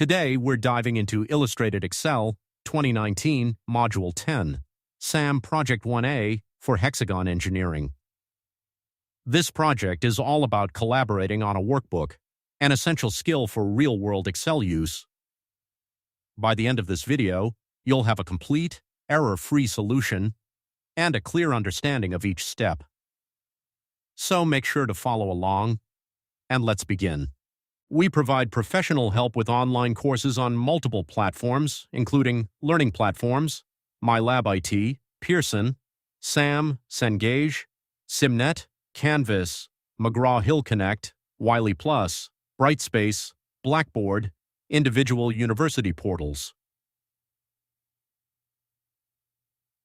Today, we're diving into Illustrated Excel 2019 Module 10, SAM Project 1A for Hexagon Engineering. This project is all about collaborating on a workbook, an essential skill for real-world Excel use. By the end of this video, you'll have a complete, error-free solution and a clear understanding of each step. So make sure to follow along, and let's begin. We provide professional help with online courses on multiple platforms, including learning platforms, MyLab IT, Pearson, SAM, Cengage, SIMnet, Canvas, McGraw Hill Connect, WileyPLUS, Brightspace, Blackboard, individual university portals.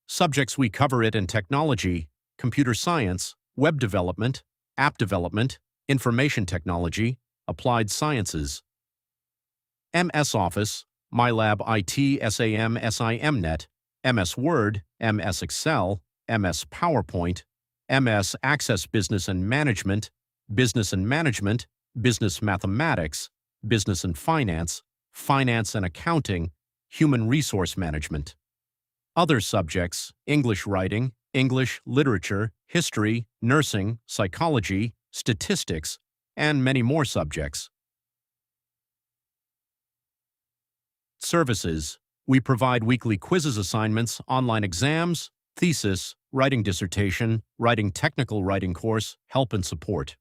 Subjects we cover it in technology, computer science, web development, app development, information technology, applied sciences. MS Office, MyLab IT SAM SIMnet, MS Word, MS Excel, MS PowerPoint, MS Access Business and Management, Business Mathematics, Business and Finance, Finance and Accounting, Human Resource Management. Other subjects: English Writing, English Literature, History, Nursing, Psychology, Statistics, and many more subjects. Services: we provide weekly quizzes, assignments, online exams, thesis, writing dissertation, writing technical writing course, help and support.